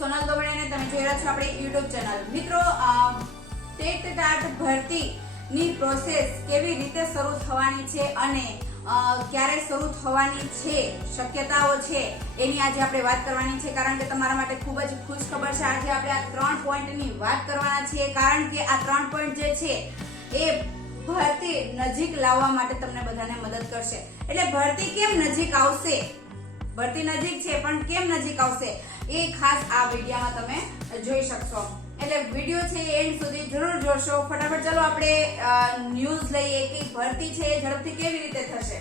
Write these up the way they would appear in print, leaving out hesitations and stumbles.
સોનલ દોમડિયા અને તમે જોઈ રહ્યા છો આપણી YouTube ચેનલ। મિત્રો ટેટ ટાટ ભરતીની પ્રોસેસ કેવી રીતે શરૂ થવાની છે અને ક્યારે શરૂ થવાની છે, શક્યતાઓ છે એની આજે આપણે વાત કરવાની છે। કારણ કે તમારા માટે ખૂબ જ ખુશ ખબર છે। આજે આપણે આ 3 પોઈન્ટની વાત કરવાના છીએ કારણ કે આ 3 પોઈન્ટ જે છે એ ભરતી નજીક લાવવા માટે તમને બધાને મદદ કરશે। એટલે ભરતી કેમ નજીક આવશે, ભરતી નજીક છે પણ કેમ નજીક આવશે એ ખાસ આ વિડીયોમાં તમે જોઈ શકશો। એટલે વિડીયો છે એન્ડ સુધી જરૂર જોશો। ફટાફટ ચલો આપણે ન્યૂઝ લઈએ કે ભરતી છે એ ઝડપથી કેવી રીતે થશે।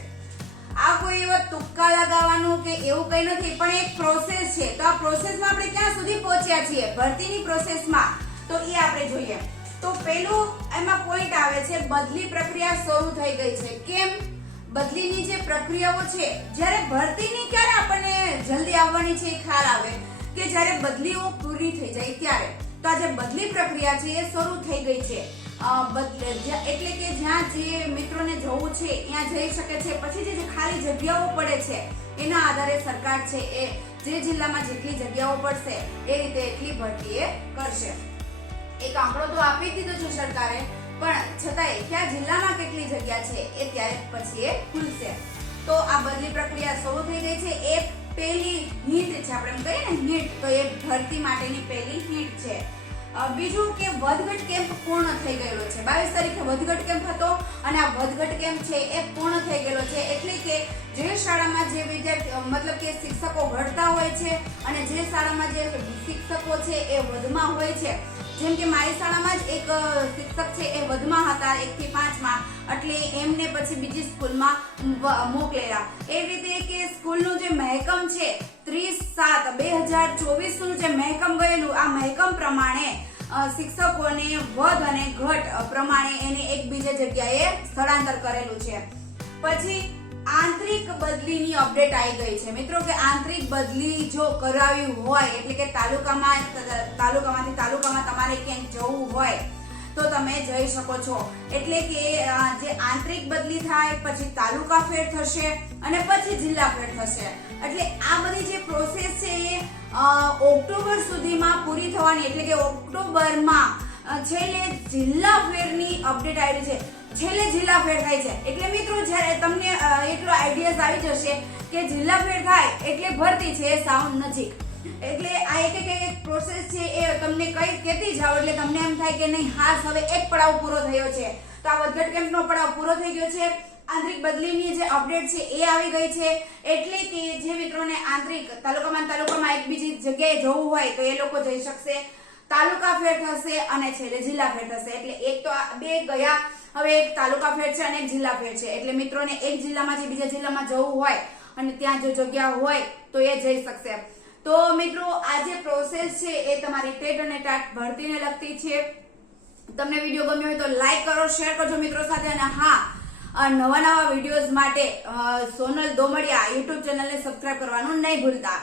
આ કોઈ એવો તુક્કા લગાવવાનું કે એવું કંઈ નથી, પણ એક પ્રોસેસ છે। તો આ પ્રોસેસમાં આપણે ક્યાં સુધી પહોંચ્યા છીએ ભરતીની પ્રોસેસમાં, તો એ આપણે જોઈએ। તો પહેલું એમાં પોઈન્ટ આવે છે બદલી પ્રક્રિયા શરૂ થઈ ગઈ છે। કેમ? બદલીની જે પ્રક્રિયાઓ છે, જ્યારે ભરતીની ક્યારે આપણને જલ્દી આવવાની છે એ ખ્યાલ આવે કે જ્યારે બદલીઓ પૂરી થઈ જાય ત્યારે। તો આ જે બદલી પ્રક્રિયા છે એ શરૂ થઈ ગઈ છે। એટલે કે જ્યાં જે મિત્રોને જવું છે ત્યાં જઈ શકે છે। પછી જે ખાલી જગ્યાઓ પડે છે એના આધારે સરકાર છે એ જે જિલ્લામાં જેટલી જગ્યાઓ પડશે એ રીતે એટલી ભરતી એ કરશે। એક આંકડો તો આપી દીધો છે સરકારે, પણ છતાંય કયા જિલ્લામાં કેટલી જગ્યા છે એ ત્યારે પછી એ ખુલશે। તો આ બદલી પ્રક્રિયા શરૂ થઈ ગઈ છે। એ પહેલી હિન્ટ છે, આપણે એમ કહીએ ને હિન્ટ, તો એ ભરતી માટેની પહેલી હિન્ટ છે। બીજું કે વધઘટ કેમ્પ પૂર્ણ થઈ ગયેલો છે। 22 તારીખે વધઘટ કેમ્પ હતો અને આ વધઘટ કેમ્પ છે એ પૂર્ણ થઈ ગયેલો છે। એટલે કે જે શાળામાં જે વિદ્યાર્થી મતલબ કે શિક્ષકો ઘટતા હોય છે અને જે શાળામાં જે શિક્ષકો છે એ વધમાં હોય છે, જેમ કે મારી શાળામાં જ એક શિક્ષક છે એ વધમાં હતા 1 થી 5 માં, એટલે એમને પછી બીજી સ્કૂલમાં મોકલેલા। એ રીતે કે સ્કૂલનું જે મહેકમ છે 30/7/2024 નું જે મહેકમ ગયેલું, આ મહેકમ પ્રમાણે શિક્ષકોને વધ અને ઘટ પ્રમાણે એને એકબીજા જગ્યાએ સ્થળાંતર કરેલું છે। પછી આંતરિક બદલીની અપડેટ આવી ગઈ છે મિત્રો કે આંતરિક બદલી જો કરાવી હોય, એટલે કે તાલુકામાંથી તાલુકામાં તમારે ક્યાંક જવું હોય તો તમે જઈ શકો છો। એટલે કે જે આંતરિક બદલી થાય પછી તાલુકા ફેર થશે અને પછી જિલ્લા ફેર થશે। એટલે આ બધી જે પ્રોસેસ છે એ ઓક્ટોબર સુધીમાં પૂરી થવાની, એટલે કે ઓક્ટોબરમાં છેલ્લે જિલ્લા ફેરની અપડેટ આવી છે। છેલ્લે જિલ્લા ફેર થાય છે એટલે મિત્રો જ્યારે તમને એટલો આઈડિયાઝ આવી જશે કે જિલ્લા ફેર થાય એટલે ભરતી છે એ સાવ નજીક। એટલે આ એક પ્રોસેસ છે એ તમને કઈ કહેતી જાવ એટલે તમને એમ થાય કે નહીં હાસ હવે એક પડાવ પૂરો થયો છે। તો આ વધઘટ કેમ્પનો પડાવ પૂરો થઈ ગયો છે। આંતરિક બદલીની જે અપડેટ છે એ આવી ગઈ છે। એટલે કે જે મિત્રોને આંતરિક તાલુકામાં એક બીજી જગ્યાએ જવું હોય તો એ લોકો જઈ શકશે। તાલુકા ફેર થશે અને છેલ્લે જિલ્લા ફેર થશે। એટલે એક તો બે ગયા, હવે એક તાલુકા ફેર છે અને એક જિલ્લા ફેર છે। એટલે મિત્રોને એક જિલ્લામાંથી બીજા જિલ્લામાં જવું હોય અને ત્યાં જો જગ્યા હોય તો એ જઈ શકશે। તો મિત્રો આ જે પ્રોસેસ છે એ તમારી ટેટ અને ટાટ ભરતીને લગતી છે। તમને વિડીયો ગમ્યો હોય તો લાઈક કરો, શેર કરજો મિત્રો સાથે, અને હા નવા વિડીયોઝ માટે સોનલ દોમડિયા YouTube ચેનલને સબસ્ક્રાઇબ કરવાનું નહીં ભૂલતા।